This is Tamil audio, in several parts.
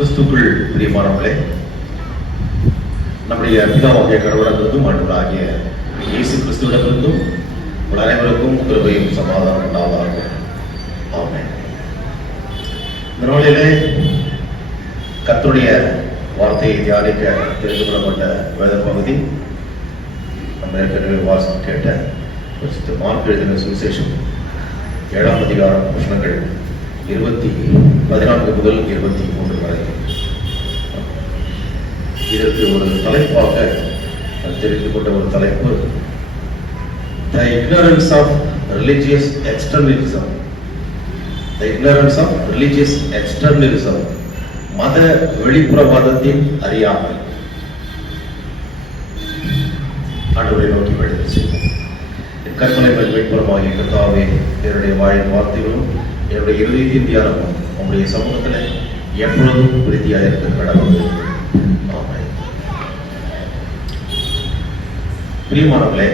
கிறிஸ்துக்குள் பிரியமானவர்களே, நம்முடைய பிதாவாகிய கடவுளிடமிருந்தும் ஆண்டவராகிய இயேசு கிறிஸ்துவிடமிருந்தும் உங்கள் அனைவருக்கும் கிருபையும் சமாதானம் உண்டாவதாக. ஆமென். இந்த நாளிலே கர்த்தருடைய வார்த்தையை தியானிக்க தெரிந்து கொள்ளப்பட்ட வேத பகுதி நம்ம ஏற்கனவே வாசம் கேட்ட மார்க் எழுதின சுவிசேஷம் 7ஆம் அதிகாரம் வசனங்கள் 14 முதல் 23 வரை. இதற்கு ஒரு தலைப்பாக தெரிந்து கொண்ட ஒரு தலைப்பு, The ignorance of religious externalism. The ignorance of religious externalism. மத வெளிப்புறவாதத்தின் அறியாமை. ஆண்டவரை நோக்கி படித்து செய்வோம். கற்பனை வெளிப்புறமாகிய கர்த்தாவே, என்னுடைய வாயின் வார்த்தைகளும் என்னுடைய இருதயத்தின் தியானமும் உங்களுடைய சமூகத்தில் எப்பொழுதும் பிரீதியாக இருக்க கடவுள். ஆமென். பிரியமானவர்களே,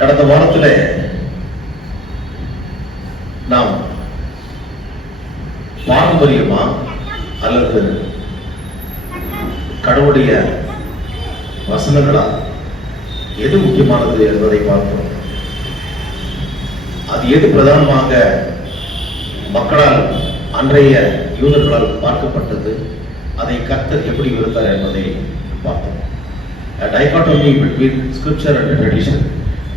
கடந்த வாரத்தில் நாம் பாரம்பரியமா அல்லது கடவுளுடைய வசனங்களா எது முக்கியமானது என்பதை பார்த்தோம். அது எது பிரதானமாக மக்களால், அன்றைய யூதர்களால் பார்க்கப்பட்டது, அதை கர்த்தர் எப்படி வெறுத்தார் என்பதை பார்த்தோம். Dichotomy between scripture and tradition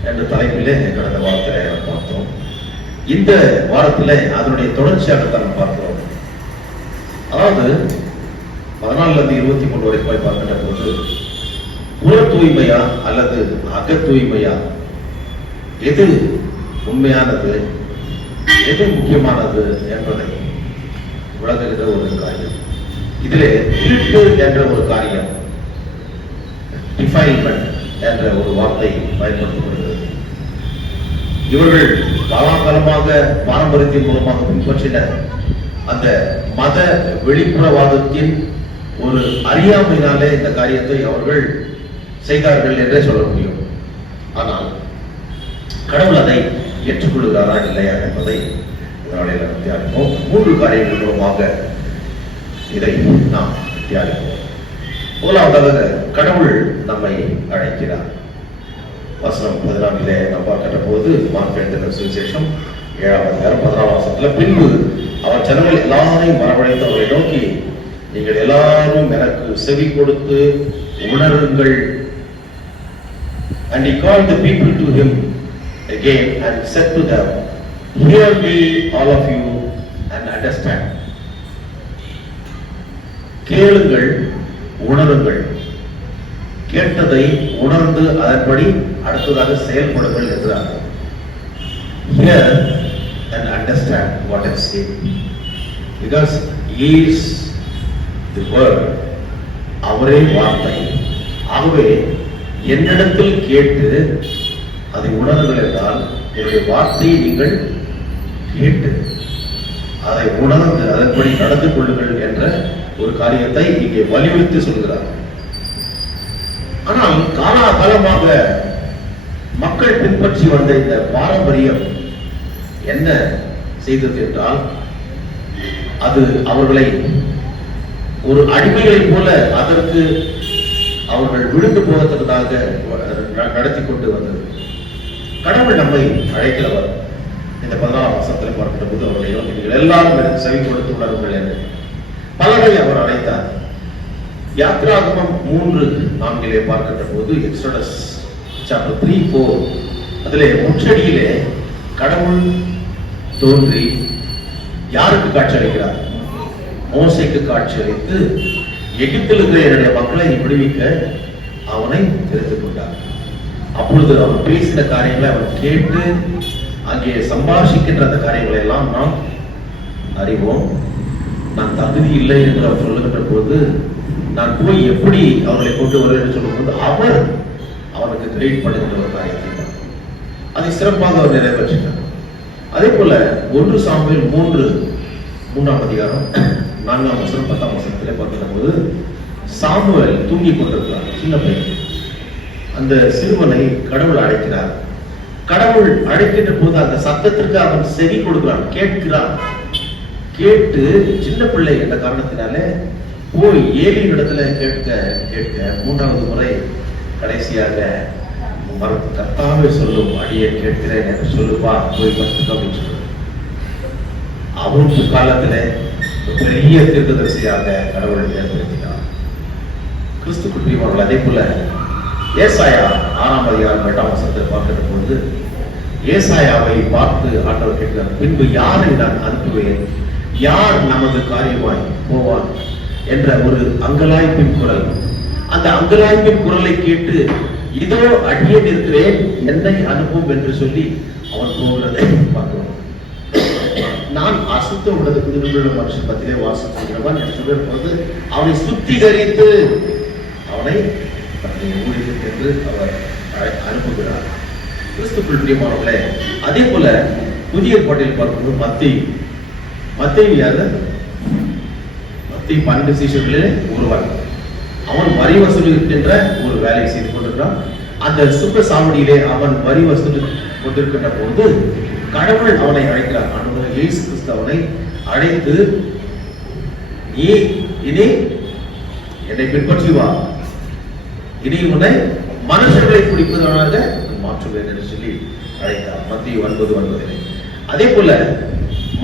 என்ற தலைப்பிலே கடந்த வாரத்தில் பார்த்தோம். இந்த வாரத்தில் அதனுடைய தொடர்ச்சியாகத்தான் நாம் பார்க்கிறோம். அதாவது 14 23 வரைக்கும் பார்க்கின்ற போது, புற தூய்மையா அல்லது அக தூய்மையா, எது உண்மையானது, எது முக்கியமானது என்பதை விளக்குகிற ஒரு காரியம். இதிலே திருட்டு என்ற ஒரு காரியம், டிஃபைல்மெண்ட் என்ற ஒரு வார்த்தை பயன்படுத்தப்படுகிறது. இவர்கள் காலாகாலமாக பாரம்பரியத்தின் மூலமாக பின்பற்றின அந்த மத வெளிப்புறவாதத்தின் ஒரு அறியாமையினாலே இந்த காரியத்தை அவர்கள் செய்தார்கள் என்றே சொல்ல முடியும். ஆனால் கடவுள் அதை ஏற்றுக்கொள்கிறாரா இல்லையா என்பதை நாளையில் தியானிப்போம். 3 காரியங்கள் மூலமாக இதை நாம் தியானிப்போம். முதலாவதாக கடவுள் நம்மை அழைக்கிறார். வசனம் 14 நாம் பார்க்கின்ற போது, மார்க் எழுதின சுவிசேஷம் 7ஆம் அதிகாரம் 14ஆம் வசனத்தில், பின்பு அவர் ஜனங்கள் எல்லாரையும் வரவழைத்து அவரை நோக்கி, நீங்கள் எல்லாரும் எனக்கு செவி கொடுத்து உணருங்கள். And he called the people to him again and said to them, hear me all of you and understand. கேளுங்கள், உணருங்கள். கேட்டதை உணர்ந்து அதன்படி அடுத்ததாக செயல்படுங்கள் என்றார்கள். Hear and understand what I say, because he is the word. அவரே வார்த்தை. ஆகவே என்னிடத்தில் கேட்டு அதை உணருங்கள் என்றால், என்னுடைய வார்த்தையை நீங்கள் கேட்டு அதை உணர்ந்து அதன்படி நடந்து கொள்ளுங்கள் என்ற ஒரு காரியத்தை இங்கே வலியுறுத்தி சொல்கிறார். ஆனால் காலாகாலமாக மக்கள் பின்பற்றி வந்த இந்த பாரம்பரியம் என்ன செய்தது என்றால், அது அவர்களை ஒரு அடிமைகளைப் போல அதற்கு அவர்கள் விழுந்து போவதற்காக நடத்தி கொண்டு வந்தது. கடவுள் நம்மை அழைக்கிறவர். இந்த 14ஆம் வசனத்தில் பார்க்கிற போது, அவர்களை நீங்கள் எல்லாரும் எனக்கு செவி கொடுத்து உணருங்கள் என்று பலரை அவர் அழைத்தார். யாத்ராகமம் 3:4 பார்க்கின்ற போது, எக்ஸோடஸ் சாப்டர் 3:4, அதிலே முச்சடியிலே கடவுள் தோன்றி யாருக்கு காட்சி அளிக்கிறார்? மோசேக்கு காட்சி அளித்து, எகிப்தில் இருக்கிற என்னுடைய மக்களை விடுவிக்க அவனை தெரிந்து கொண்டார். அப்பொழுது அவர் பேசின காரியங்களை அவர் கேட்டு அங்கே சம்பாஷிக்கின்ற அந்த காரியங்களை எல்லாம் நாம் அறிவோம். நான் தகுதி இல்லை என்று அவர் சொல்லுகின்ற போது, நான் போய் எப்படி அவர்களை கொண்டு வருவேன் என்று சொல்லும் போது, அவர் அவனுக்கு கிரியேட் பண்ணுகின்ற ஒரு காரியத்தை அதை சிறப்பாக அவர் நிறைவேற்றினார். அதே போல 1 சாமுவேல் 3:3ஆம் அதிகாரம் 4ஆம் வசனம் 10ஆம் வசனத்திலே பார்க்கிற போது, சாமுவேல் தூங்கி கொண்டிருக்கிறார், சின்ன பையன். அந்த சிறுவனை கடவுள் அழைக்கிறார். கடவுள் அழைக்கின்ற போது அந்த சத்தத்திற்கு அவன் செவி கொடுக்கிறான், கேட்கிறான். கேட்டு சின்ன பிள்ளை என்ற காரணத்தினாலே போய் ஏலியின் இடத்துல கேட்க மூன்றாவது முறை கடைசியாக மறுத்து கர்த்தாவே சொல்லும் அடியே கேட்கிறேன் என்று சொல்லுவா போய் கற்றுக்க அப்படின்னு சொல்லுவார். அவருக்கு காலத்துல பெரிய தீர்க்கதரிசியாக கடவுளை ஏற்படுத்தினார். கிறிஸ்துக்குள் பிரியமானவர்களே, அதே போல ஏசாயா 6ஆம் அதிகாரம் 8ஆம் வசனத்தை பார்க்கிற பொழுது ஏசாயாவை பார்த்து ஆண்டவர் கேட்கிறார், பின்பு யாரை நான் அனுப்புவேன், யார் நமது காரியமாய் போவான் என்ற ஒரு அங்கலாய்ப்பின் குரல். அந்த அங்கலாய்ப்பின் குரலை கேட்டு இதோ அடியேன் இருக்கிறேன், என்னை அனுப்பும் என்று சொல்லி அவன் போகிறதை பார்க்கிறோம். நான் அசுத்த உள்ள மனுஷன் பத்திலே வாசிக்கிறவன் என்று சொல்ற பொழுது அவனை சுத்திகரித்து அவனை ஊழியத்துக்கு என்று அவர் அனுப்புகிறார். கிறிஸ்துக்குள் பிரியமானவர்களே, அதே போல புதிய ஏற்பாட்டில் பார்க்கும்போது மத்தேயு யாரு? மத்தேயு 12 சீஷர்களிலே ஒருவன். அவன் வரி வசூலிக்கின்ற ஒரு வேலையை செய்து கொண்டிருக்கிறான். அந்த சுங்க சாவடியிலே அவன் வரி வசூல் கொண்டிருக்கின்ற போது கடவுள் அவனை அழைக்கிறார். ஆண்டவர் இயேசு கிறிஸ்து அவனை அழைத்து, நீ இனி என்னை பின்பற்றி வா, இனி உன்னை மனுஷர்களை பிடிப்பதனாக மாற்றுவேன் என்று சொல்லி அழைத்தார். மத்தேயு 9:9. அதே போல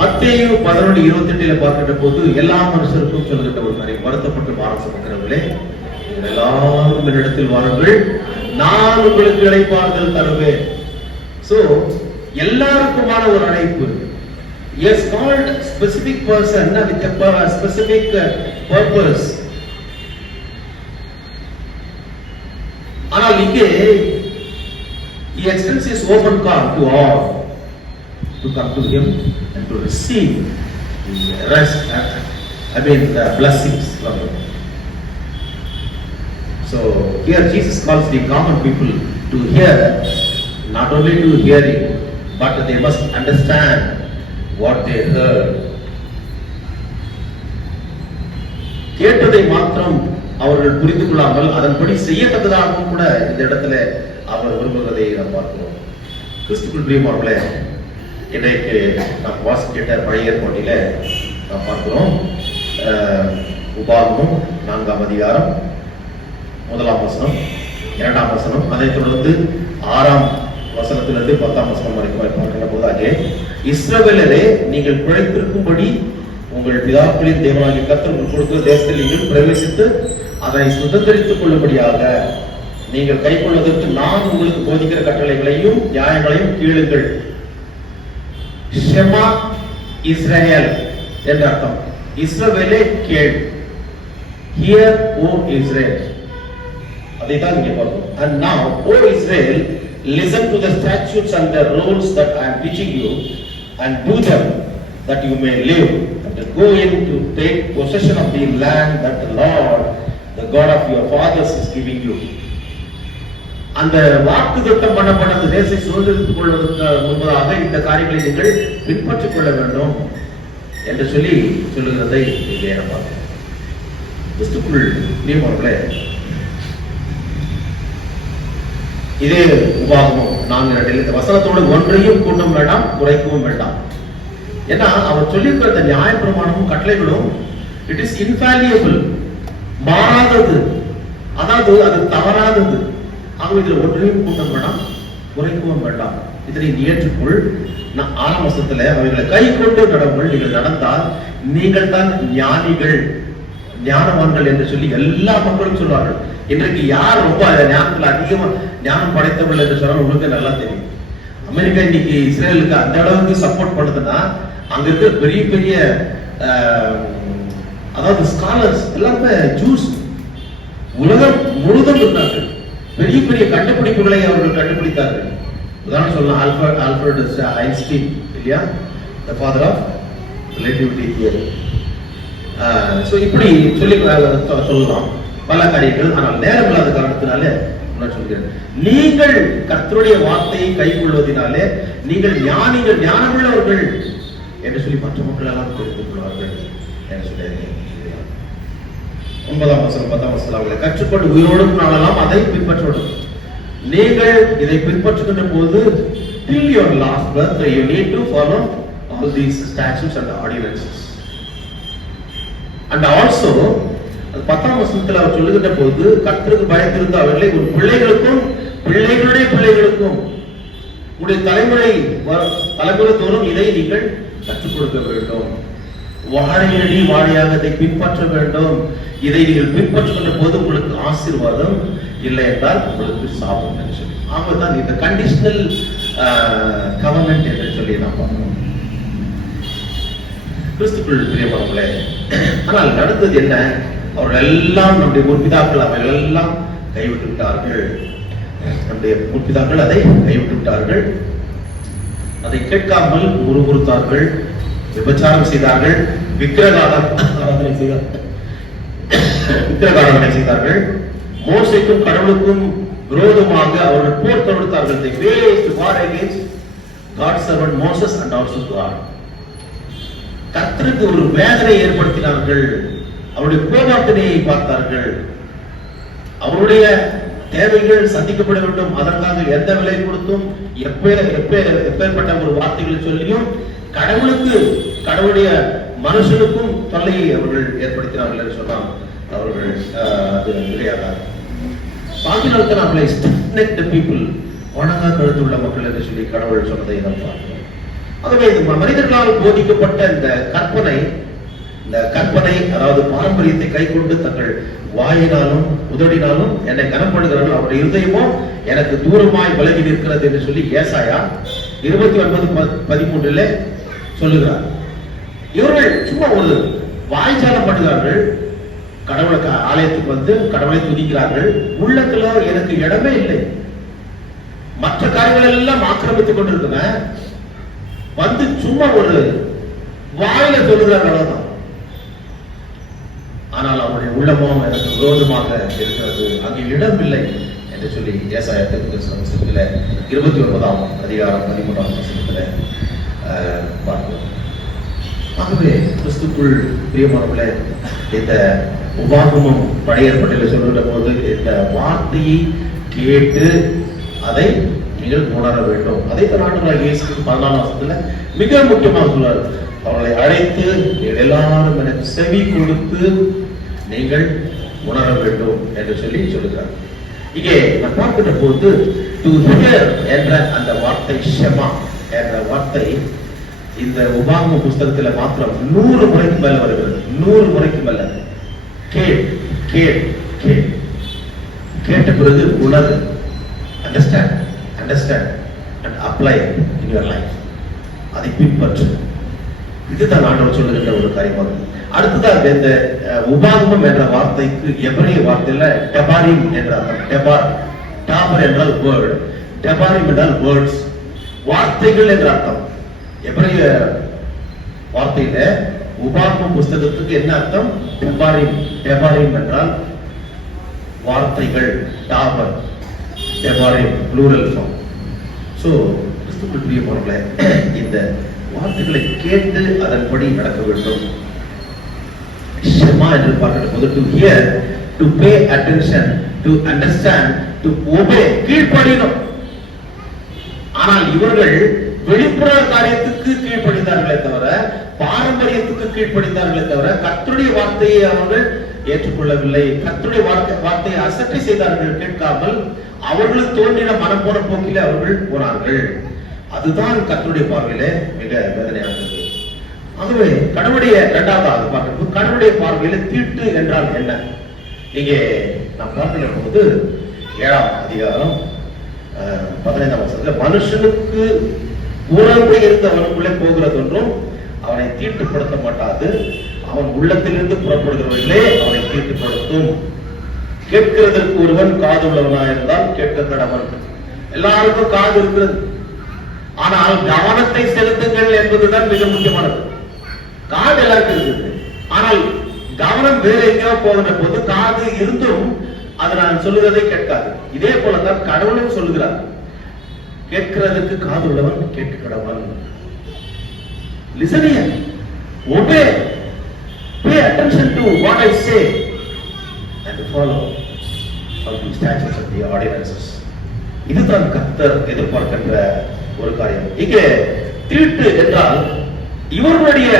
மத்தேயு 11:28 பார்க்கின்ற போது எல்லா மனுஷருக்கும் சொல்லுகின்ற ஒரு காரியம், வருத்தப்பட்டு பாரம் சுமக்கிறவர்களே எல்லாரும் என்னிடத்தில் வாருங்கள், நான் உங்களுக்கு இளைப்பாறுதல் தருவேன். சோ எல்லாருக்குமான ஒரு அழைப்பு. Yes, called specific person with a specific purpose. ஆனால் இங்கே he extends his open call to all to come to him and to receive the rest, the blessings from him. So here Jesus calls the common people to hear, not only to hearing, but they must understand what they heard. கேட்டதை மாத்திரம் அவர்கள் புரிந்து கொள்ளாமல் அதன்படி செய்யத்தக்கதாகவும் கூட இந்த இடத்துல அவர் விரும்புவதை நாம் பார்க்கிறோம். கிறிஸ்துக்குள் பிரியமானவர்களே, இன்றைக்கு நாம் வாசிக்கிட்ட பழைய ஏற்பாட்டில நாம் பார்க்கிறோம். உபாகமம் 4ஆம் அதிகாரம் 1ஆம் வசனம் 2ஆம் வசனம், அதைத் தொடர்ந்து 6ஆம் வசனத்திலிருந்து 10ஆம் வசனம் வரைக்கும் பார்க்கிற போதாகே, இஸ்ரவேலரே நீங்கள் பிழைத்திருக்கும்படி உங்கள் பிதாக்களின் தேவனாகிய கர்த்தர் உங்களுக்கு கொடுக்கிற தேசத்தில் நீங்கள் பிரவேசித்து அதை சுதந்திரித்துக் கொள்ளும்படியாக நீங்கள் கைக்கொள்வதற்கு நான் உங்களுக்கு போதிக்கிற கட்டளைகளையும் நியாயங்களையும் கேளுங்கள். ஷெமா இஸ்ரேல் என்ற அர்த்தம். இஸ்ரவேலே கேள். ஹியர் ஓ இஸ்ரேல், அதைத்தான் இங்கே பார்க்கிறோம். And now, O Israel, listen to the statutes and the rules that I am teaching you, and do them, that you may live, and go in to take possession of the land that the Lord, the God of your fathers, is giving you. அந்த வாக்குத்தத்தம் பண்ணப்பட்ட தேசத்தை சுதந்திரித்துக் கொள்வதற்கு முன்பதாக இந்த காரியங்களை நீங்கள் பின்பற்றிக் கொள்ள வேண்டும் என்று சொல்லி சொல்லுகிறதை இங்கே நாம் பார்க்கிறோம். கிறிஸ்துக்குள் பிரியமானவர்களே, இதே உபாகமம் 4:2 வசனத்தோடு ஒன்றையும் கூட்டம் வேண்டாம், குறைக்கவும் வேண்டாம். ஏன்னா அவர் சொல்லியிருக்கிற இந்த நியாயப்பிரமாணமும் கட்டளைகளும் இட் இஸ் இன்ஃபாலியபிள், மாறாதது, அதாவது அது தவறாதது. ஆகவே இதில் ஒன்றையும் கூட்டம் வேண்டாம், குறைக்கவும் வேண்டாம். இதனை நீ ஏற்றுக்கொள். 6ஆம் வசனத்துல அவைகளை கை கொண்டு நடவுங்கள், நீங்கள் நடந்தால் நீங்கள் தான் ஞானிகள், ஞானவான்கள் என்று சொல்லி எல்லா மக்களும் சொல்வார்கள். இன்றைக்கு யார் ரொம்ப ஞானத்துல அதிகமா ஞானம் படைத்தவர்கள் என்று சொன்னால் உங்களுக்கு நல்லா தெரியும். அமெரிக்கா இன்னைக்கு இஸ்ரேலுக்கு அந்த அளவுக்கு சப்போர்ட் பண்ணுதுன்னா அங்க இருக்கிற பெரிய பெரிய அதாவது ஸ்காலர்ஸ் எல்லாருமே ஜூஸ் உலகம் முழுதும் இருந்தார்கள். பெரிய பெரிய கண்டுபிடிப்புகளை அவர்கள் கண்டுபிடித்தார்கள். உதாரணம் சொல்லலாம், ஆல்ஃபிரட் ஐன்ஸ்டீன் இல்லையா, the father of relativity theory. So இப்படி சொல்லி சொல்லலாம் பல காரியங்கள். ஆனால் நேரம் இல்லாத காரணத்தினால நான் சொல்கிறேன், நீங்கள் கர்த்தருடைய வார்த்தையை கைக்கொள்வதனாலே நீங்கள் ஞானிகள், ஞானமுள்ளவர்கள் என்று சொல்லி மற்ற மக்கள் எல்லாம் தெரிந்து கொள்வார்கள் என்று சொல்லி 9ஆம் வசனம் 10ஆம் வசனம் அவர்களை கற்றுக்கொண்டு உயிரோடும் நாளெல்லாம் அதை பின்பற்றணும். நீங்கள் இதை பின்பற்றுகின்ற போது till your last breath you need to follow all these statutes and ordinances. And also 10ஆம் வசனத்தில் அவர் சொல்லுகின்ற போது கர்த்தருக்கு பயந்திருந்த அவர்களை ஒரு பிள்ளைகளுக்கும் பிள்ளைகளுடைய பிள்ளைகளுக்கும் உங்களுடைய தலைமுறை தோறும் இதை நீங்கள் கற்றுக் கொடுக்க வேண்டும். வாழையடி வாழையாக இதை பின்பற்ற வேண்டும். இதை நீங்கள் பின்பற்றுகின்ற போது உங்களுக்கு ஆசீர்வாதம், இல்லை என்றால் உங்களுக்கு சாபம் என்று சொல்லி. ஆகதான் இந்த கண்டிஷனல் கவர்மெண்ட் என்று சொல்லி நாம் பார்க்கணும். கிறிஸ்துக்குள் பிரியமானவர்களே, ஆனால் நடந்தது என்ன? அவர்கள் எல்லாம் நம்முடைய முற்பிதாக்கள் அவர்கள் எல்லாம் கைவிட்டு விட்டார்கள். நம்முடைய முற்பிதாக்கள் அதை கைவிட்டு விட்டார்கள். அதை கேட்காமல் முறுமுறுத்தார்கள், விபச்சாரம் செய்தார்கள், விக்கிரகாராதனை செய்தார்கள். மோசேக்கும் கடவுளுக்கும் விரோதமாக அவர்கள் போர் தொடுத்தார்கள். They waged war against God's servant Moses and also God. கர்த்தருக்கு ஒரு வேதனை ஏற்படுத்தினார்கள். அவருடைய கோபாக்கினையை பார்த்தார்கள். அவருடைய தேவைகள் சந்திக்கப்பட வேண்டும். அதற்காக எந்த விலை கொடுத்தும் எப்பேற்பட்ட ஒரு வார்த்தைகளை சொல்லியும் கடவுளுக்கு கடவுளுடைய மனுஷனுக்கும் தொல்லையை அவர்கள் ஏற்படுத்தினார்கள் என்று சொன்னால் அவர்கள் அது கிடையாது. பாகினால்தான் அவர்களை ஸ்டிஃப்-நெக்ட் பீப்புள், வணங்கா கழுத்துள்ள மக்கள் என்று சொல்லி கடவுள் சொன்னதை நாம் பார்க்கிறோம். ஆகவே மனிதர்களால் போதிக்கப்பட்ட இந்த கற்பனை அதாவது பாரம்பரியத்தை கை கொண்டு தங்கள் வாயினாலும் உதடினாலும் என்னை கனப்படுகிறார்கள், அவருடைய இருதயமோ எனக்கு தூரமாய் விலகி நிற்கிறது என்று சொல்லி ஏசாயா 29:13 சொல்லுகிறார். இவர்கள் சும்மா ஒரு வாய்ச்சாலம் பண்ணுகிறார்கள். கடவுளுக்கு ஆலயத்துக்கு வந்து கடவுளை துதிக்கிறார்கள். உள்ளத்துல எனக்கு இடமே இல்லை, மற்ற காரியங்கள் எல்லாம் ஆக்கிரமித்துக் கொண்டிருக்கிற வந்து சும்மா ஒரு வாயில சொல்லுகிறார்கள், அவ்வளவுதான். ஆனால் அவருடைய உள்ளமோ எனக்கு விரோதமாக இருக்கிறது, அங்கே இடம் இல்லை என்று சொல்லி ஏசாயா 29:13 பார்க்கிறோம். ஆகவே கிறிஸ்துக்குள் பிரியமானவர்களே, இந்த உபாகமம் பழைய ஏற்பாட்டில் சொல்லுகிற போது இந்த வார்த்தையை கேட்டு அதை நீங்கள் உணர வேண்டும். அதை ஆண்டவராகிய இயேசு 14ஆம் வசனத்துல மிக முக்கியமாக சொல்றார், அவர்களை அழைத்து எல்லாரும் எனக்கு செவி கொடுத்து நீங்கள் உணர வேண்டும் என்று சொல்லி சொல்லுகிறார். இங்கே நான் பார்க்கின்ற போது டு ஹியர் என்ற அந்த வார்த்தை, ஷெமா என்ற வார்த்தை இந்த உபாகம புஸ்தகத்துல மாத்திரம் 100 முறைக்கு மேல வருகிறது. 100 முறைக்கு மேல. கேட்ட பிறகு உணர், understand and apply in your life. அதை பின்பற்று. இதுதான் ஆண்டவர் சொல்லுகின்ற ஒரு காரியமாகும். அடுத்ததாக இந்த உபாகமம் என்ற வார்த்தைக்கு எபிரேய வார்த்தையில டெபாரிம் என்ற அர்த்தம். டாபர் என்றால் வேர்ட், டெபாரிம் என்றால் வேர்ட்ஸ், வார்த்தைகள் என்ற அர்த்தம். எபிரேய வார்த்தையில உபாகம புஸ்தகத்துக்கு என்ன அர்த்தம்? டெபாரிம் என்றால் வார்த்தைகள். டாபர், டெபாரிம் ப்ளூரல் ஃபார்ம். சோ கிறிஸ்துவுக்குள் பிரியமானவர்களே, இந்த வார்த்தைகளை கேட்டு அதன்படி நடக்க வேண்டும். ஷெமா என்று பார்க்கிற போது to hear, to pay attention, to understand, to obey, கீழ்ப்படியணும். ஆனால் இவர்கள் வெளிப்புற காரியத்துக்கு கீழ்ப்படிந்தார்களே தவிர, பாரம்பரியத்துக்கு கீழ்ப்படிந்தார்களே தவிர, கர்த்தருடைய வார்த்தையை அவர்கள் ஏற்றுக்கொள்ளவில்லை. கர்த்தருடைய வார்த்தையை அசட்டை செய்தார்கள். கேட்காமல் அவர்களுக்கு தோன்றின மனம் போன போக்கிலே அவர்கள் போனார்கள். அதுதான் கர்த்தருடைய பார்வையிலே மிக வேதனையானது. ஆகவே கடவுளுடைய இரண்டாவது பார்க்கும்போது கடவுளுடைய பார்வையில தீட்டு என்றால் என்ன? இங்கே நாம் பார்க்கிற போது 7ஆம் அதிகாரம் 15ஆம் வசனத்துல மனுஷனுக்கு புறம்பே இருந்து அவனுக்குள்ளே போகிறது ஒன்றும் அவனை தீட்டுப்படுத்த மாட்டாது, அவன் உள்ளத்திலிருந்து புறப்படுகிறவர்களே அவனை தீட்டுப்படுத்தும். கேட்கிறதற்கு ஒருவன் காது உள்ளவனாயிருந்தால் கேட்க கடவன். எல்லாருக்கும் காது இருக்கிறது, ஆனால் கவனத்தை செலுத்துங்கள் என்பதுதான் மிக முக்கியமானது. காது எல்லாருக்கும் இருக்குது, ஆனால் கவனம் வேற எங்கேயோ போகிற போது காது இருந்தும் அது நான் சொல்லுவதை கேட்காது. இதே போலதான் கடவுளும் சொல்லுகிறார், கேட்கிறதற்கு காது உள்ளவன் கேட்க கடவன். Listen here, obey, pay attention to what I say and follow all the statutes and the ordinances. இதுதான் கர்த்தர் எதிர்பார்க்கின்ற ஒரு காரியம். இங்கே தீட்டு என்றால் இவர்களுடைய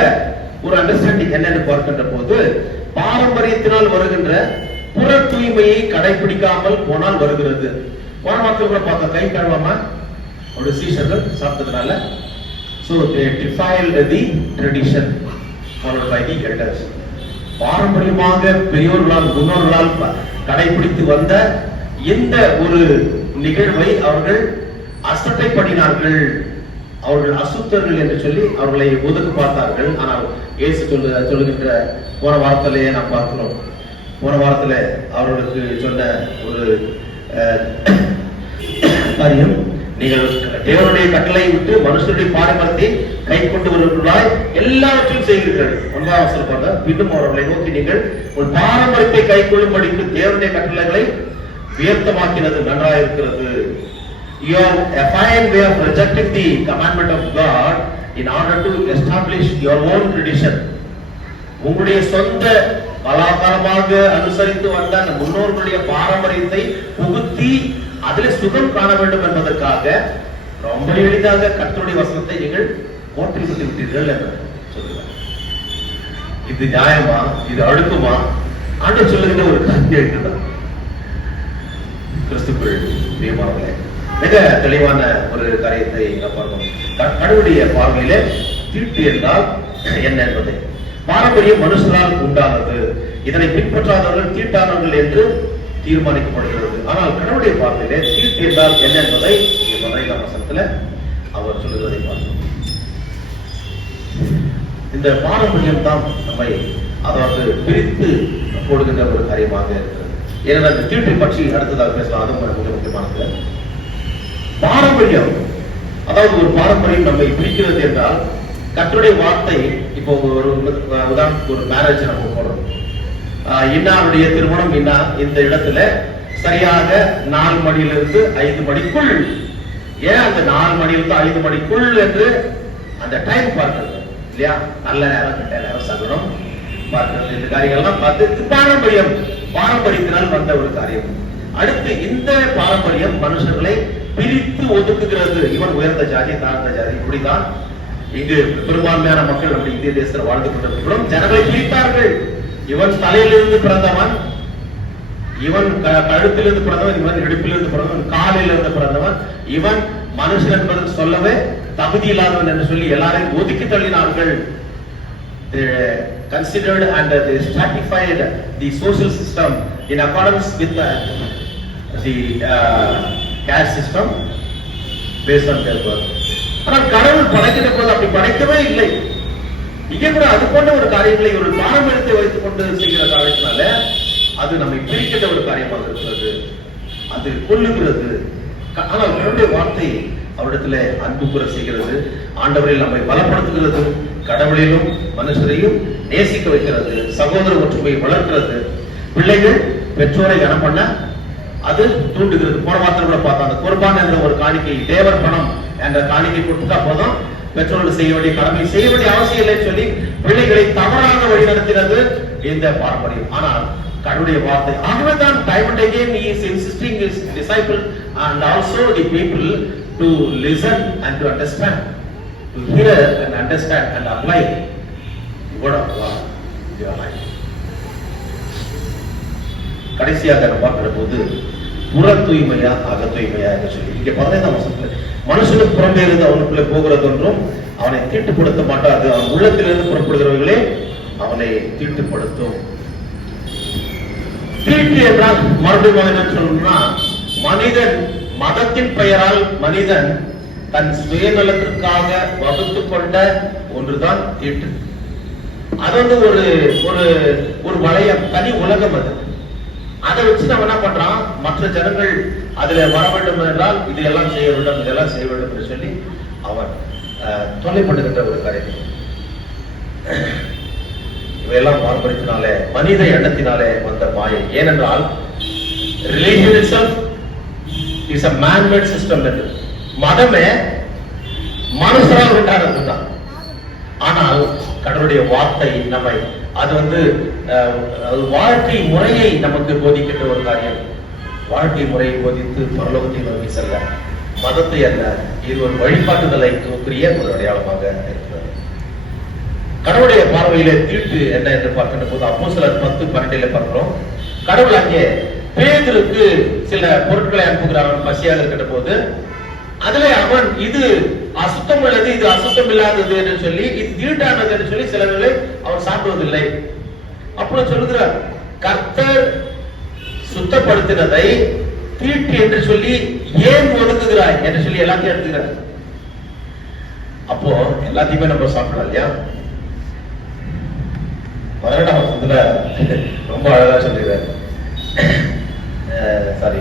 ஒரு அண்டர்ஸ்டாண்டிங் என்னன்னு பார்க்கின்ற போது, பாரம்பரியத்தினால் வருகின்ற புற தூய்மையை கடைபிடிக்காமல் போனால் வருகிறது. போன வாரத்தில் கூட பார்த்தா கை கழுவாம ஒரு சீஷர்கள் சாப்பிட்டதுனால, so they defiled the tradition followed by the elders. பாரம்பரியமாக பெரியோர்களால் முன்னோர்களால் கடைபிடித்து வந்த இந்த ஒரு நிகழ்வை அவர்கள் அசட்டை பண்ணினார்கள், அவர்கள் அசுத்தர்கள் என்று சொல்லி அவர்களை ஒதுக்கு பார்த்தார்கள். ஆனால் இயேசு சொல்லுகின்ற போன வாரத்திலேயே நாம் பார்க்கிறோம். போன வாரத்துல அவர்களுக்கு சொன்ன ஒரு காரியம், நீங்கள் தேவனுடைய கட்டளை விட்டு மனுஷனுடைய பாரம்பரியத்தை கை கொண்டு வருவர்களாய் எல்லாவற்றையும் செய்கிறீர்கள். 9ஆம் வசனம் பாருங்க. மீண்டும் அவர்களை நோக்கி நீங்கள் ஒரு பாரம்பரியத்தை கை கொள்ளும்படிக்கு தேவனுடைய கட்டளைகளை வியர்த்தமாக்கினது நன்றாயிருக்கிறது. You have a fine way of rejecting the commandment of God in order to establish your own tradition. உங்களுடைய சொந்த கலாகாரமாக அனுசரித்து வந்த அந்த முன்னோர்களுடைய பாரம்பரியத்தை புகுத்தி அதிலே சுகம் காண வேண்டும் என்பதற்காக ரொம்ப எளிதாக கர்த்தருடைய வசனத்தை நீங்கள் கோட்டை விட்டு விட்டீர்கள் என்று சொல்லுவார். இது நியாயமா? இது அடுக்குமா? ஆண்டவர் சொல்லுகின்ற ஒரு கருத்து இருக்குதான். கிறிஸ்துக்குள் பிரியமானவர்களே, மிக தெளிவான ஒரு காரியத்தை பார்க்கணும். கடவுளுடைய பார்வையில தீட்டு என்றால் என்ன என்பதை, பாரம்பரியம் மனுஷனால் உண்டானது, இதனை பின்பற்றாதவர்கள் தீட்டானவர்கள் என்று தீர்மானிக்கப்படுகிறது. ஆனால் கடவுளுடைய பார்வையிலே தீட்டு என்றால் என்ன என்பதை 15ஆம் வசனத்துல அவர் சொல்லுவதை பார்க்கிறோம். இந்த பாரம்பரியம் தான் நம்மை அதாவது பிரித்து போடுகின்ற ஒரு காரியமாக இருக்கிறது. ஏன்னா இந்த தீட்டை பற்றி அடுத்ததாக பேசலாம், அதுவும் மிக முக்கியமானது. பாரம்பரியம், அதாவது ஒரு பாரம்பரியம் நம்மை பிரிக்கிறது என்றால், கர்த்தருடைய வார்த்தை, இப்போ ஒரு உதாரணத்துக்கு ஒரு மேரேஜ் நம்ம போடுறோம், இன்னாருடைய திருமணம் இந்த இடத்துல சரியாக 4 மணியிலிருந்து 5 மணிக்குள். ஏன் அந்த 4 மணியிலிருந்து 5 மணிக்குள் என்று அந்த டைம் பார்க்கிறது இல்லையா? நல்ல நேரம் கெட்ட நேரம் சகுனம் பார்க்கிறது. இந்த காரியங்கள்லாம் பார்த்து பாரம்பரியத்தினால் வந்த ஒரு காரியம். அடுத்து இந்த பாரம்பரியம் மனுஷர்களை பிரித்து ஒதுக்குகிறது. இவன் உயர்ந்த ஜாதி, தாழ்ந்த ஜாதி, இப்படிதான் இங்கு பெரும்பான்மையான மக்கள் நம்முடைய இந்திய தேசத்தில் வாழ்ந்து கொண்டிருக்கிறோம். ஜனங்களை பிரித்தார்கள். இவன் தலையிலிருந்து பிறந்தவன், இவன் கழுத்திலிருந்து பிறந்தவன், இவன் இடுப்பிலிருந்து பிறந்தவன், காலிலிருந்து பிறந்தவன், இவன் மனுஷன் என்பதற்கு சொல்லவே தகுதி இல்லாதவன் என்று சொல்லி எல்லாரையும் ஒதுக்கி தள்ளினார்கள். Considered and they stratified the social system in accordance with the caste system based on their birth. ஆனால் கடவுள் படைக்கிற போது அப்படி படைக்கவே இல்லை. இங்கே கூட அது போன்ற ஒரு காரியங்களை ஒரு பாரம்பரியத்தை வைத்துக் கொண்டு செய்கிற காரியத்தினால அது நம்மை பிரிக்கின்ற ஒரு காரியமாக இருக்கிறது, அது கொல்லுகிறது. ஆனால் கடவுளுடைய வார்த்தை அவரிடத்துல அன்பு கூற செய்கிறது, ஆண்டவரில் நம்மை பலப்படுத்துகிறது, கடவுளிலும் மனுஷரையும் நேசிக்க வைக்கிறது, சகோதர ஒற்றுமையை வளர்க்கிறது, பிள்ளைகள் பெற்றோரை கனம் பண்ண அது தூண்டுகிறது. போன வாரத்தில் கூட பார்த்தோம், அந்த குர்பான் என்ற ஒரு காணிக்கை, தேவர் பணம் என்ற காணிக்கை கொடுத்தா போதும், பெற்றோர்கள் செய்ய வேண்டிய கடமை செய்ய வேண்டிய அவசியம் இல்லைன்னு சொல்லி பிள்ளைகளை தவறாக வழிநடத்தினது இந்த பாரம்பரியம். ஆனால் கடவுளுடைய வார்த்தை, ஆகவேதான் time and again he is insisting his disciples and also the people to listen and to understand, to hear and understand and apply the word of God in your life. கடைசியாக நம்ம பார்க்கிற போது புற தூய்மையா அக தூய்மையா என்று சொல்லி இங்க 15ஆம் வசனத்துல, மனுஷனுக்கு புறம்பே இருந்து அவனுக்குள்ளே போகிறது ஒன்றும் அவனை தீட்டுப்படுத்த மாட்டாது, அவன் உள்ளத்திலிருந்து புறப்படுகிறவர்களே அவனை தீட்டுப்படுத்தும். தீட்டு என்றால் மறுபடியும் என்ன சொல்லணும்னா, மனிதன் மதத்தின் பெயரால் மனிதன் தன் சுயநலத்திற்காக வகுத்து கொண்ட ஒன்றுதான் தீட்டு. அது வந்து ஒரு வளையம், தனி உலகம். அது அதை வச்சு நம்ம என்ன பண்றான், மற்ற ஜனங்கள் அதுல வர வேண்டும் என்றால் இதெல்லாம் செய்ய வேண்டும், இதெல்லாம் செய்ய வேண்டும் என்று சொல்லி அவன் தொல்லைப்படுகின்ற ஒரு காரியம். இவையெல்லாம் பாரம்பரியத்தினாலே, மனித எண்ணத்தினாலே வந்த மாயை. ஏனென்றால் religion itself is a man-made system. மதமே மனுஷரால் உண்டானதுதான். ஆனால் கடவுளுடைய வார்த்தை நம்மை அது வாழ்க்கை முறையை நமக்கு போதிக்கின்ற ஒரு காரியம். வாழ்க்கை முறையை போதித்து பரலோகத்தை நோக்கி செல்ல, மதத்தை அல்ல, இது ஒரு வழிபாட்டுதலை குறிய ஒரு அடையாளமாக இருக்கிறது. கடவுளுடைய பார்வையில தீட்டு என்ன என்று பார்க்கின்ற போது அப்போஸ்தலர் 10:12 பார்க்கிறோம். கடவுள் அங்கே பேதுருக்கு சில பொருட்களை அனுப்புகிறார். அவன் பசியாக இருக்கிற போது அதுல அவன் இது அசுத்தம் உள்ளது, இது அசுத்தம் இல்லாதது என்று சொல்லி, இது தீட்டானது என்று சொல்லி சிலர்களை அவன் சாப்பிடுவதில்லை. அப்புறம் சொல்லுகிறார், கர்த்தர் சுத்தப்படுத்தினதை தீட்டு என்று சொல்லி ஏன் ஒதுக்குகிறாய் என்று சொல்லி எல்லாத்தையும் எடுத்துக்கிறார். அப்போ எல்லாத்தையுமே நம்ம சாப்பிடலாம் இல்லையா? 18ஆம் வசனத்துல ரொம்ப அழகா சொல்லுகிறார். சாரி,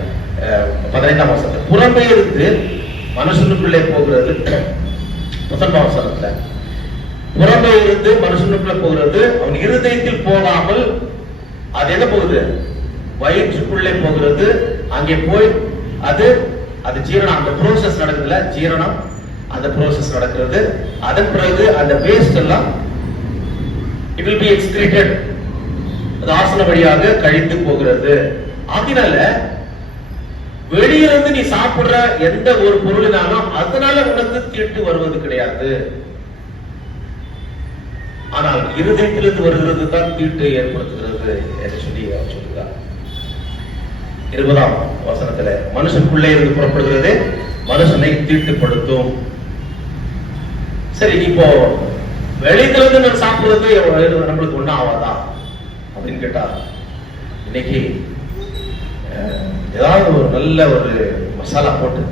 15ஆம் வசனத்துல புறம்பே இருந்து மனுஷனுக்குள்ளே போகிறது. 19ஆம் வசனத்துல புறம்பே இருந்து மனுஷனுக்குள்ளே போகிறது, அவன் இருதயத்தில் போகாமல் அது என்ன போகுது? வயிற்றுக்குள்ளே போகிறது. அங்கே போய் அது அது ஜீரணம், அந்த ப்ரோசஸ் நடக்குதுல, ஜீரணம் அந்த ப்ரோசஸ் நடக்கிறது. அதன் பிறகு அந்த வேஸ்ட் எல்லாம் it will be excreted, அது ஆசன வழியாக கழித்து போகிறது. அதனால வெளியிலிருந்து நீ சாப்பிடுற எந்த ஒரு பொருளினாலும் அதனால உனக்கு தீட்டு வருவது கிடையாது. ஆனால் இருதயத்திலிருந்து வருகிறது தான் தீட்டு ஏற்படுத்துகிறது என்று சொல்லி அவர் சொல்கிறார். 20ஆம் வசனத்துல மனுஷனுக்குள்ளே இருந்து புறப்படுகிறது மனுஷனை தீட்டுப்படுத்தும். சரி, இப்போ வெளியிலிருந்து நம்ம சாப்பிடுறது நம்மளுக்கு ஒண்ணும் ஆகாதா அப்படின்னு கேட்டா, இன்னைக்கு ஏதாவது ஒரு நல்ல ஒரு மசாலா போட்டு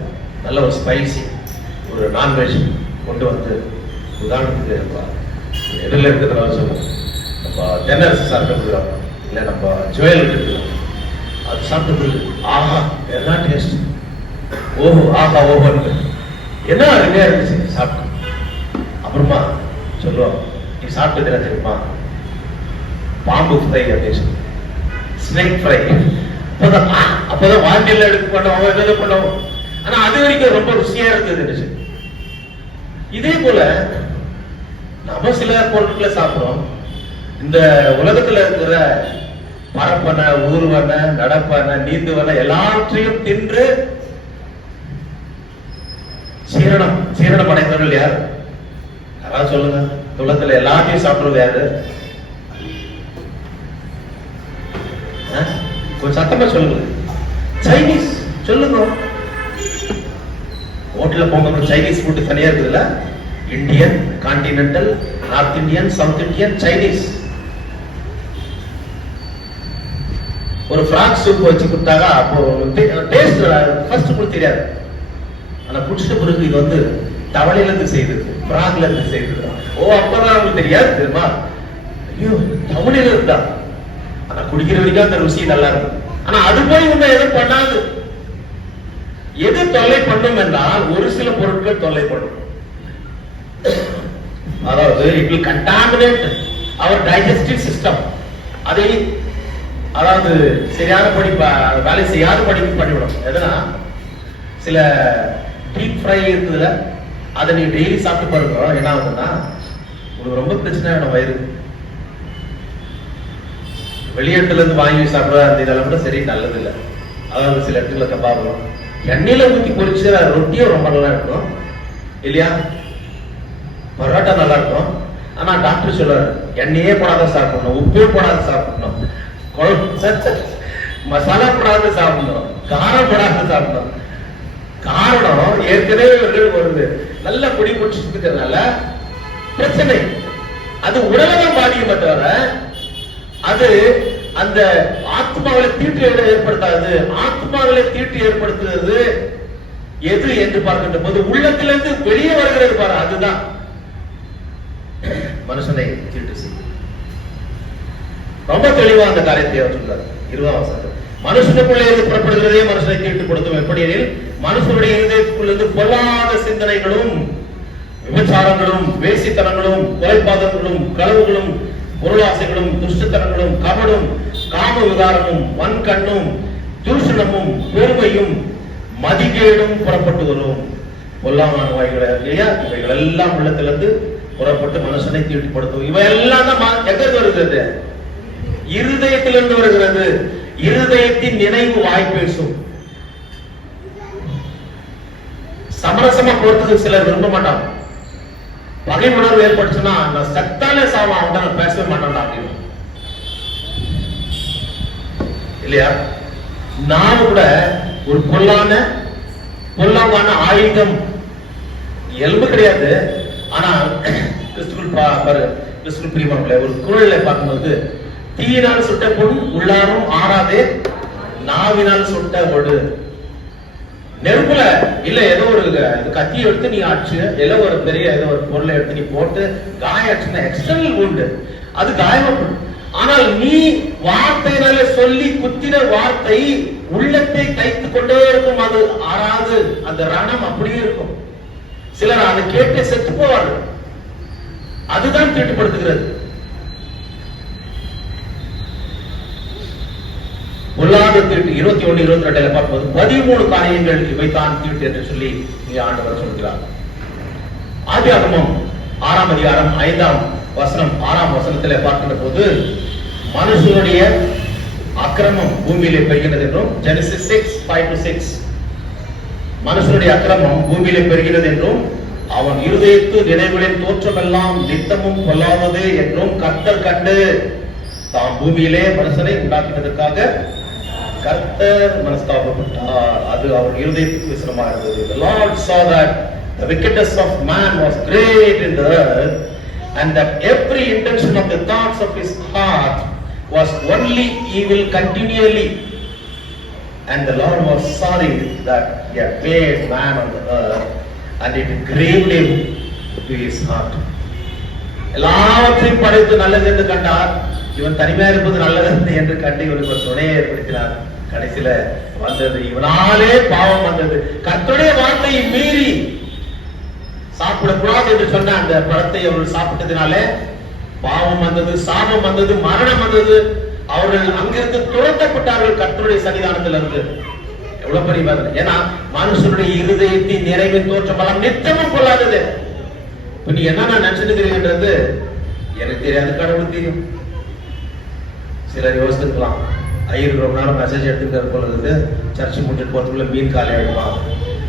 நல்ல ஒரு ஸ்பைசி ஒரு நான்வெஜ் கொண்டு வந்து, உதாரணத்துக்கு எதிரில் இருக்கிறதுனால சொல்லுவோம், நம்ம தென்னரசு சாப்பிட்டுக்கிறோம், இல்லை நம்ம ஜுவல் இருக்கிறோம், அது சாப்பிட்டது ஆஹா என்ன டேஸ்ட், ஓஹோ ஆஹா ஓஹோன்னு என்ன அருமையா இருந்துச்சு சாப்பிட்டு. அப்புறமா சொல்லுவோம், நீ சாப்பிட்டது என்ன தெரியுமா? பாம்பு ஃப்ரை அப்படின்னு, ஸ்னேக் ஃப்ரை. அப்பதான் வாண்டில எடுக்க பண்ணோம், எதாவது பண்ணோம். ஆனா அது வரைக்கும் ரொம்ப ருசியா இருந்தது. இதே போல நம்ம சில பொருட்களை சாப்பிடுறோம். இந்த உலகத்துல இருக்கிற பரப்பன, ஊர்வன, நடப்பன, நீந்துவன எல்லாவற்றையும் தின்று சீரணம் அடைந்தவர்கள் யார்? யாராவது சொல்லுங்க. உலகத்துல எல்லாத்தையும் சாப்பிடுறது யாரு? கொஞ்சம் சத்தமா சொல்லுங்க. சைனீஸ் சொல்லுங்க. ஹோட்டல்ல போங்க, சைனீஸ் ஃபுட் தனியா இருக்குதுல்ல, Indian, continental, north Indian, south Indian, Chinese. ஒரு ஃப்ராக் சூப் வச்சு கொடுத்தாங்க, அப்போ டேஸ்ட் ஃபர்ஸ்ட் உங்களுக்கு தெரியாது. ஆனா குடிச்சிட்ட பிறகு இது வந்து தவளையில இருந்து செய்தது, ஃப்ராக்ல இருந்து செய்தது. ஓ, அப்பதான் உங்களுக்கு தெரியாது தெரியுமா? ஐயோ, தவளையில இருந்தா. ஆனா குடிக்கிற வரைக்கும் அந்த ருசி நல்லா இருக்கும். ஆனா அது போய் உன்னை எதுவும் பண்ணாது. எது தொல்லை பண்ணும் என்றால், ஒரு சில பொருட்கள் தொல்லை பண்ணும். அதாவது it will contaminate our digestive system. அதை அதாவது சரியான படி வேலை செய்யாத படி பண்ணிவிடும். எதனா சில டீப் ஃப்ரை இருக்குதுல, அதை நீ டெய்லி சாப்பிட்டு பாருங்க, என்ன ஆகுதுன்னா உங்களுக்கு ரொம்ப பிரச்சனை ஆகிடும் வயிறு. வெளியிடத்துல இருந்து வாங்கி சாப்பிட அந்த இதெல்லாம் கூட சரி நல்லது இல்லை. அதாவது சில இடத்துல கபாபம் எண்ணெயில ஊற்றி பொரிச்சு ரொட்டியும் ரொம்ப நல்லா இருக்கும் இல்லையா? பரோட்டா நல்லா இருக்கும். ஆனா டாக்டர் சொல்றாரு, எண்ணெயே போடாத சாப்பிடணும், உப்பே போடாத சாப்பிடணும், மசாலா போடாத சாப்பிடணும், காரம் போடாத சாப்பிடணும். காரணம் ஏற்கனவே வருது, நல்ல குடி முடிச்சுக்கிறதுனால பிரச்சனை. அது உடலையும் பாதிக்குமே தவிர அது அந்த ஆத்மாவில தீட்டு ஏற்படுத்தாது. ஆத்மாவில தீட்டு ஏற்படுத்துறது எது என்று பார்க்கின்ற போது உள்ளத்திலிருந்து வெளியே வருகிறது பாரு, அதுதான் மனுஷனை தீட்டு செய்யும். ரொம்ப தெளிவா அந்த காரியத்தை அவர் சொல்றார். 20ஆம் வசனம், மனுஷனுக்குள்ளே இருந்து புறப்படுகிறதே மனுஷனை தீட்டுப்படுத்தும். எப்படியெனில் மனுஷனுடைய இருதயத்துக்குள்ளிருந்து பொல்லாத சிந்தனைகளும், விபச்சாரங்களும், வேசித்தனங்களும், கொலைபாதகங்களும், களவுகளும், பொருளாசைகளும், துஷ்டத்தனங்களும், கபடும், காம விகாரமும், வன்கண்ணும், தூஷணமும், பெருமையும், மதிகேடும் புறப்பட்டு வரும். பொல்லாமான வாய்கள் இல்லையா? இவைகள் எல்லாம் உள்ளத்திலிருந்து புறப்பட்டு மனுஷனை தீட்டுப்படுத்தும். இவையெல்லாம் தான் எங்க வருகிறது? இருதயத்திலிருந்து வருகிறது. இருதயத்தின் நினைவு வாய் பேசும். சமரசமா போறதுக்கு சிலர் விரும்ப மாட்டாங்க. பகை உணர்வு ஏற்பட்டுச்சுன்னா நான் செத்தாலே சாவம், அவன் நான் பேசவே மாட்டான் அப்படின்னு இல்லையா? நான் கூட ஒரு பொல்லாங்கான ஆயுதம் எலும்பு கிடையாது. ஆனா கிறிஸ்துக்குள் பிரியமானவர்களே, ஒரு குரலை பார்க்கும்போது தீயினால் சுட்ட பொன் உள்ளாரும் ஆறாதே, நாவினால் சுட்ட ஒடு. நெருப்புல இல்ல ஏதோ ஒரு கத்தியை எடுத்து நீ அடிச்சு, ஏதோ ஒரு பெரிய ஏதோ ஒரு பொருளை எடுத்து நீ போட்டு காயாச்சுன்னா எக்ஸ்டர்னல் உண்டு, அது காயப்படும். ஆனால் நீ வார்த்தையினால சொல்லி குத்தின வார்த்தை உள்ளத்தை தைத்துக் கொண்டே இருக்கும், அது ஆறாது, அந்த ரணம் அப்படியே இருக்கும். சிலர் அதை கேட்டு செத்து போவார்கள். அதுதான் தீட்டுப்படுத்துகிறது. பொல்லாத தீட்டு 21, 22 பார்க்கும்போது 13 காரியங்கள் இவைத்தான் தீட்டு என்று சொல்லி இங்கே ஆண்டவர் சொல்கிறார். ஆதியாகமம் 6ஆம் அதிகாரம் 5ஆம் வசனம் 6ஆம் வசனத்திலே பார்க்கின்ற போது மனுஷனுடைய அக்கிரமம் பூமியிலே பெருகினது என்றும், ஜெனசிஸ் 6:5-6, மனுஷனுடைய அக்கிரமம் பூமியிலே பெருகினது என்றும், அவன் இருதயத்து நினைவுகளின் தோற்றமெல்லாம் நித்தமும் கொல்லாதது என்றும் கர்த்தர் கண்டு தாம் பூமியிலே மனுஷனை உண்டாக்கினதற்காக கர்த்தர் மனஸ்தாபப்பட்டார். அது அவர் இருதயத்துக்கு விசனமாக இருந்தது. The Lord saw that the wickedness of man was great in the earth, and that every intention of the thoughts of his heart was only evil continually. And the Lord was sorry that he had made man on the earth, and it grieved him to his heart. எல்லாவற்றையும் படைத்து நல்லது என்று கண்டார், இவன் தனிமையா இருப்பது நல்லது என்று கண்டு இவனுக்கு ஒரு துணையை ஏற்படுத்தினார். கடைசியில வந்தது இவனாலே பாவம் வந்தது. கர்த்தருடைய வார்த்தையை மீறி சாப்பிடக்கூடாது என்று சொன்ன அந்த பழத்தை அவர்கள் சாப்பிட்டதினாலே பாவம் வந்தது, சாபம் வந்தது, மரணம் வந்தது. அவர்கள் அங்கிருந்து துரத்தப்பட்டார்கள் கர்த்தருடைய சன்னிதானத்தில் இருந்து. எவ்வளவு பெரிய வேதனை! ஏன்னா மனுஷனுடைய இருதயத்தின் நிறைவின் தோற்றம் நித்தமும் கொள்ளாதது. இப்ப நீ என்ன நினைச்சிருக்கிறீங்கன்றது எனக்கு தெரியாது, கடவுள் தெரியும். சிலர் யோசித்துக்கலாம், ஐயர் ரொம்ப நேரம் மெசேஜ் எடுத்துக்கிற போல சர்ச்சு முடிச்சுட்டு போறதுக்குள்ள மீன் காலி ஆயிடுமா,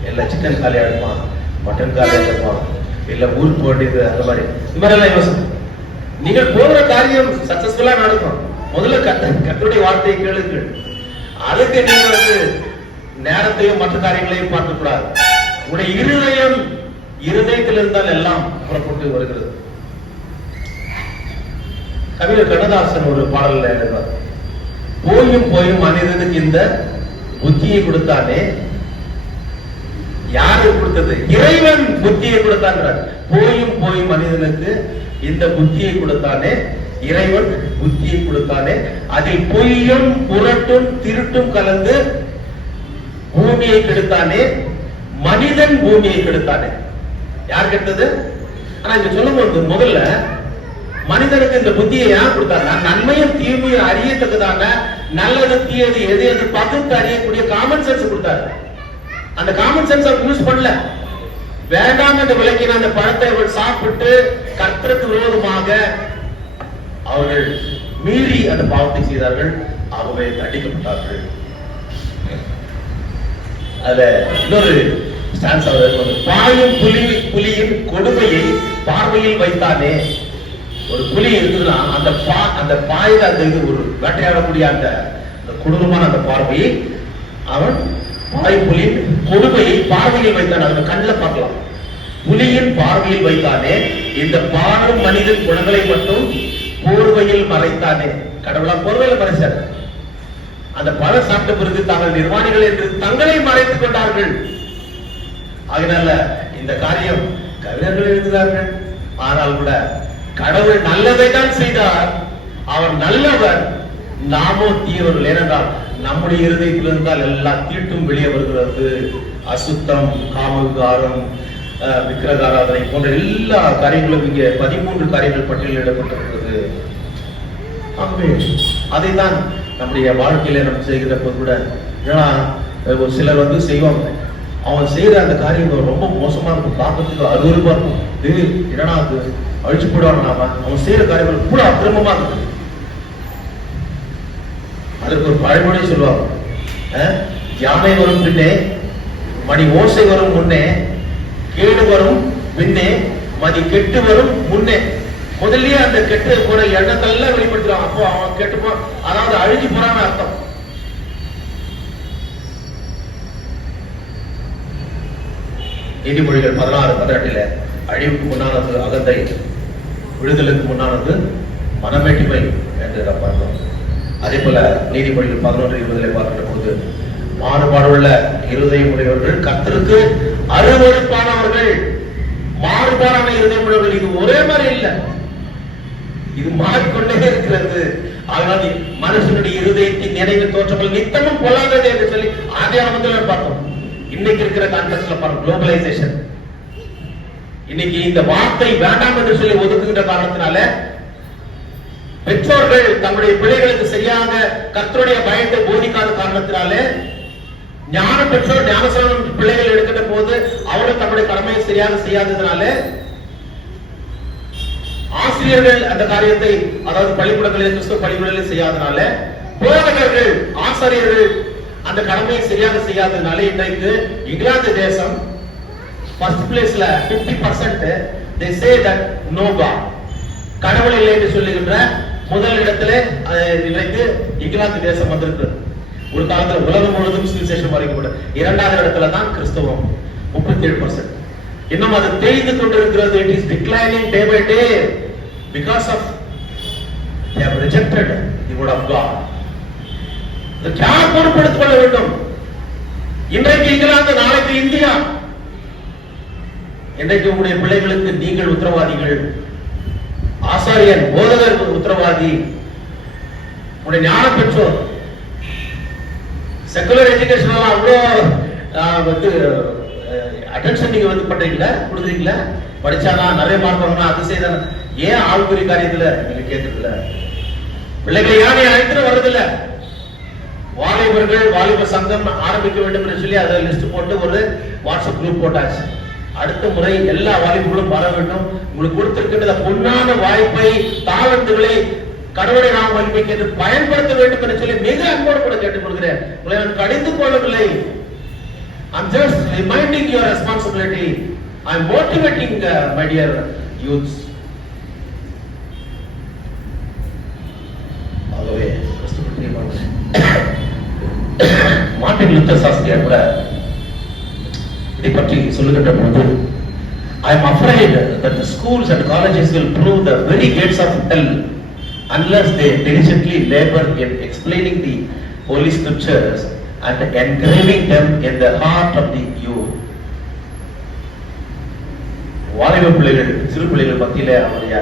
இல்ல சிக்கன் காலி ஆயிடுமா, மட்டன் காலி ஆயிடுமா, இல்ல ஊர் போட்டிது, அந்த மாதிரி இந்த மாதிரி எல்லாம் யோசிக்கும். நீங்கள் போகிற காரியம் சக்சஸ்ஃபுல்லா நடக்கும். முதல்ல கர்த்தருடைய வார்த்தையை கேளுங்கள். அதுக்கு நீங்க நேரத்தையும் மற்ற காரியங்களையும் பார்க்க கூடாது. உங்களுடைய இருதயத்தில் இருந்தால் எல்லாம் புறப்பட்டு வருகிறது. கவிஞர் கண்ணதாசன் ஒரு பாடல்ல எழுதுவார், போயும் போயும் மனிதனுக்கு இந்த புத்தியை கொடுத்தானே. யாரு கொடுத்தது? இறைவன் புத்தியை கொடுத்தான். போயும் போயும் மனிதனுக்கு இந்த புத்தியை கொடுத்தானே, இறைவன் புத்தியை கொடுத்தானே, அதில் பொய்யும் புரட்டும் திருட்டும் கலந்து பூமியை கெடுத்தானே, மனிதன் பூமியை கெடுத்தானே. யார் கெடுத்தது? ஆனா இங்க சொல்லும் போது முதல்ல மனிதனுக்கு இந்த புத்தியை ஏன் கொடுத்தாங்க? நன்மையும் தீமையும் அறியத்தக்கதான நல்லது தீயது எது எது பகுத்து அறியக்கூடிய காமன் சென்ஸ் கொடுத்தாரு. அந்த காமன் சென்ஸ் அவர் யூஸ் பண்ணல. வேண்டாம் என்று விளக்கின அந்த பழத்தை அவர்கள் சாப்பிட்டு கர்த்தருக்கு விரோதமாக அவர்கள் மீறி அந்த பாவத்தை செய்தார்கள். ஆகவே தண்டிக்கப்பட்டார்கள். அதுல இன்னொரு ஸ்டான்ஸ் அவர், பாயும் புலியின் கொடுமையை பார்வையில் வைத்தானே. ஒரு புலி இருக்குதுன்னா அந்த பாயில அந்த இது ஒரு வேட்டையாடக்கூடிய அந்த கொடூரமான அந்த பார்வையை அவன் புலியின் கொடுமையை பார்வையில் வைத்தான். அந்த கண்ணில் பார்க்கலாம். புலியின் பார்வையில் வைத்தானே, இந்த பாடும் மனிதன் குணங்களை மட்டும் போர்வையில் மறைத்தானே. கடவுளா போர்வையில் மறைச்சார். அந்த பழம் சாப்பிட்ட பிறகு தாங்கள் நிர்வாணிகள் என்று தங்களை மறைத்துக் கொண்டார்கள். அதனால இந்த காரியம் கவிஞர்கள் எழுதுகிறார்கள். ஆனால் கூட கடவுள் நல்லதை தான் செய்தார். அவர் நல்லவர், நாமோ தீயவர்கள். ஏனென்றால் நம்முடைய இருதயத்தில் இருந்தால் எல்லா தீட்டும் வெளியே வருகிறது. அசுத்தம், காமவிகாரம், விக்கிரகாராதனை போன்ற எல்லா காரியங்களும் இங்கே 13 காரியங்கள் பட்டியலிடப்பட்டிருக்கிறது. அதைதான் நம்முடைய வாழ்க்கையில நம்ம செய்கிற போது கூட, ஏன்னா ஒரு சிலர் செய்வாங்க, அவன் செய்யற அந்த காரியம் ரொம்ப மோசமா இருக்கும், பார்க்கறதுக்கு அருவருப்பா இருக்கும். என்னன்னா அது அழிச்சு போடுவாங்க. நாம அவன் செய்யற காரியங்கள் கூட அக்கிரமமா இருக்கு. அதற்கு ஒரு பழமொழி சொல்லுவாங்க, யானை வரும் பின்னே, மணி ஓசை வரும் முன்னே, கேடு வரும் பின்னே, மதி கெட்டு வரும் முன்னே. முதல்லயே அந்த கெட்டு போற எண்ணத்தெல்லாம் வெளிப்படுத்துறான். அப்போ அவன் கெட்டு போ, அதாவது அழிஞ்சு போறான்னு அர்த்தம். நீதிமொழிகள் 16:18 அழிவுக்கு முன்னானது அகந்தை, விடுதலுக்கு முன்னானது மனமேட்டிமை என்று பார்த்தோம். அதே போல நீதிமொழிகள் 11:20 பார்க்கிற போது மாறுபாடுள்ள இருதயம் உடையவர்கள் கர்த்தருக்கு அருவருப்பானவர்கள். மாறுபாடான இருதயம் உடையவர்கள், இது ஒரே மாதிரி இல்லை, இது மாறிக்கொண்டே இருக்கிறது. அதனால மனுஷனுடைய இருதயத்தின் நினைவு தோற்றங்கள் நித்தமும் பொல்லாதது என்று சொல்லி ஆதியாகமத்தில் பார்த்தோம். இன்னைக்கு இருக்கிற கான்டெக்ஸ்ட்ல பாருங்க, குளோபலைசேஷன். இன்னைக்கு இந்த வார்த்தை வேண்டாம் என்று சொல்லி ஒதுக்குகின்ற காரணத்தினால பெற்றோர்கள் தம்முடைய பிள்ளைகளுக்கு சரியாக கர்த்தருடைய பயத்தை போதிக்காத காரணத்தினாலே ஞான பெற்றோர் ஞானஸ்நானம் பிள்ளைகள் எடுக்கிற போது அவர்கள் தம்முடைய கடமையை சரியாக செய்யாததுனால, ஆசிரியர்கள் அந்த காரியத்தை, அதாவது பள்ளிக்கூடங்களில் கிறிஸ்துவ பள்ளிக்கூடங்களில் செய்யாதனால, போதகர்கள் ஆசிரியர்கள் அந்த கடமையை சரியாக செய்யாததுனால இன்றைக்கு இங்கிலாந்து தேசம் ஃபர்ஸ்ட் பிளேஸ்ல 50% they say that no God, கடவுள் இல்லை என்று சொல்லுகின்ற முதல் இடத்துல இன்றைக்கு இங்கிலாந்து தேசம் வந்திருக்கு. ஒரு காலத்துல உலகம் முழுவதும் சுவிசேஷம் அறிவிக்கப்பட்ட இரண்டாவது இடத்துல தான் கிறிஸ்தவம் 37%. இன்னும் அது தேய்ந்து கொண்டிருக்கிறது. It is declining day by day because of they have rejected the word of God. யார் பொறுப்பெடுத்துக் கொள்ள வேண்டும்? இன்றைக்கு இங்கிலாந்து, நாளைக்கு இந்தியா. இன்றைக்கு உங்களுடைய பிள்ளைகளுக்கு நீங்கள் உத்தரவாதிகள். ஆசாரியன் போதகர் உத்தரவாதி, உங்களுடைய ஞான பெற்றோர். செகுலர் எஜுகேஷன் அவ்வளோ அட்டென்ஷன் நீங்க பண்றீங்களா, கொடுக்குறீங்களா? படிச்சாதான் நிறைய மார்க் வாங்கணும், அது செய்தான. ஏன் ஆள்குறி காரியத்துல நீங்க கேட்கறதில்ல? பிள்ளைகளை யாரையும் அழைத்துட்டு வர்றதில்ல. வாலிபர்கள் வாலிப சங்கம் ஆரம்பிக்க வேண்டும் என்று சொல்லி அதை லிஸ்ட் போட்டு ஒரு வாட்ஸ்அப் குரூப் போட்டாச்சு. அடுத்த முறை எல்லா வாலிபர்களும் வர வேண்டும். உங்களுக்கு கொடுத்திருக்கின்ற பொன்னான வாய்ப்பை, தாளந்துகளை கடவுளை நாம் மகிமைக்கு என்று பயன்படுத்த வேண்டும் என்று சொல்லி மிக அன்போடு கூட கேட்டுக்கொள்கிறேன். உங்களை நான் கடிந்து கொள்ளவில்லை. I'm just reminding your responsibility. I'm motivating my dear youths. ஆகவே மார்ட்டின் லூத்தர் சாஸ்திரியார் கூட இதை பற்றி சொல்லுகின்ற போது, I am afraid that the schools and colleges will prove the very gates of hell unless they diligently labor in explaining the holy scriptures and engraving them in the heart of the youth. வாலிப பிள்ளைகள், சிறு பிள்ளைகள் மத்தியிலே அவருடைய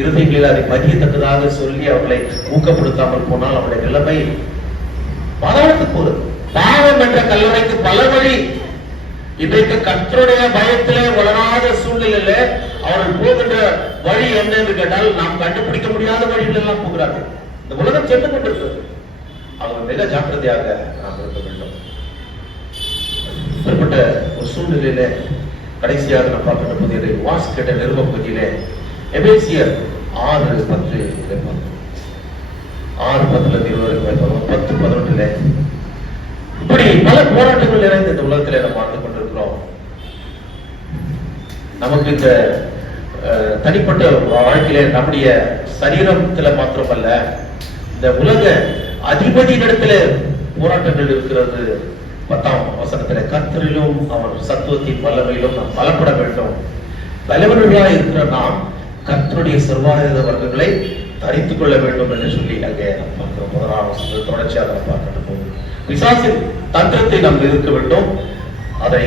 இருதயங்களில் அதை பதியத்தக்கதாக சொல்லி அவர்களை ஊக்கப்படுத்தாமல் போனால் அவருடைய நிலைமை பாதாளத்துக்கு போகுது. பாவம் என்ற கல்லறைக்கு பல வழி. இன்றைக்கு கர்த்தருடைய பயத்திலே வளராத சூழ்நிலையில அவர்கள் போகின்ற வழி என்ன என்று கேட்டால் நாம் கண்டுபிடிக்க முடியாத வழிகள் எல்லாம் போகிறார்கள். இந்த உலகம் சென்று கொண்டிருக்கிறது. அவர் மிக ஜாக்கிரதையாக நாம் இருக்க வேண்டும். இப்படிப்பட்ட ஒரு சூழ்நிலையில கடைசியாக நாம் பார்க்கின்ற போது வாஸ் கேட்ட நிறுவ பகுதியிலே எபேசியர் 6:10 10-11 இப்படி பல போராட்டங்கள் நிறைந்த இந்த உலகத்திலே நாம் வாழ்ந்து கொண்டிருக்கிறோம். நமக்கு இந்த தனிப்பட்ட வாழ்க்கையில நம்முடைய சரீரத்துல மாத்திரமல்ல, இந்த உலக அதிபதியிடத்துல போராட்டங்கள் இருக்கிறது. 10ஆம் வசனத்துல கர்த்தரிலும் அவர் சத்துவத்தின் வல்லமையிலும் நாம் பலப்பட வேண்டும். பலவர்களாக இருக்கிற நாம் கர்த்தருடைய சர்வாயுத வர்க்கங்களை தரித்துக் கொள்ள வேண்டும் என்று சொல்லி அங்கே நாம் பார்க்கிறோம். 1ஆம் வசனத்தில் தொடர்ச்சியாக நாம் பார்க்கின்ற போது பிசாசின் தந்திரத்தை நாம் எதிர்க்க வேண்டும். அதை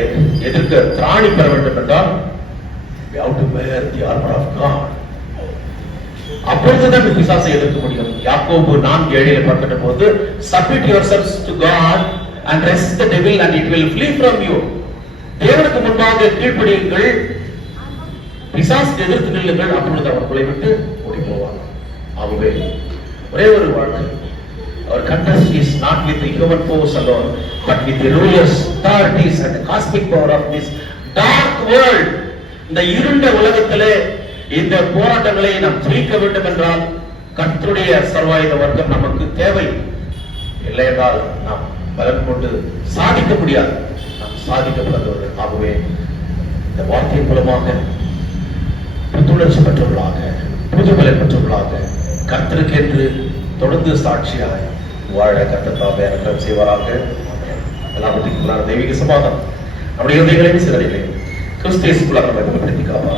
எதிர்க்க திராணி பெற வேண்டும் என்றால் we have to wear the armor of God. அப்பொழுதுதான் பிசாசை எதிர்க்க முடியும். யாக்கோபு 4:7 பார்க்கின்ற போது submit yourselves to God and resist the devil and it will flee from you. தேவனுக்கு முன்பாக கீழ்ப்படியுங்கள், பிசாசை எதிர்த்து நில்லுங்கள், அப்பொழுது அவர் உங்களை விட்டு ஓடி போவார். ஆகவே ஒரே ஒரு வாழ்க்கை. Our contest is not with the human force alone, but with the rulers, authorities and the cosmic power of this dark world. இந்த இருண்ட உலகத்திலே இந்த போராட்டங்களை நாம் ஜெயிக்க வேண்டும் என்றால் கர்த்தருடைய சர்வாயுத வர்க்கம் நமக்கு தேவை. இல்லை என்றால் நாம் பலன் கொண்டு சாதிக்க முடியாது. நாம் சாதிக்கப்படாதவர்கள். ஆகவே இந்த வார்த்தையின் மூலமாக புத்துணர்ச்சி பெற்றவர்களாக, புதுமலை பெற்றவர்களாக, கர்த்தருக்கு என்று தொடர்ந்து சாட்சியாக வாழ கர்த்தர் தாமே அனுகிரகம் செய்வாராக. எல்லாவற்றுக்கும் தெய்வீக சமாதானம் நம்முடைய இதயங்களையும் சிதறலையும் கிறிஸ்து இயேசுக்குள்ளாக நம்மை வெளிப்படுத்தி காப்பார்.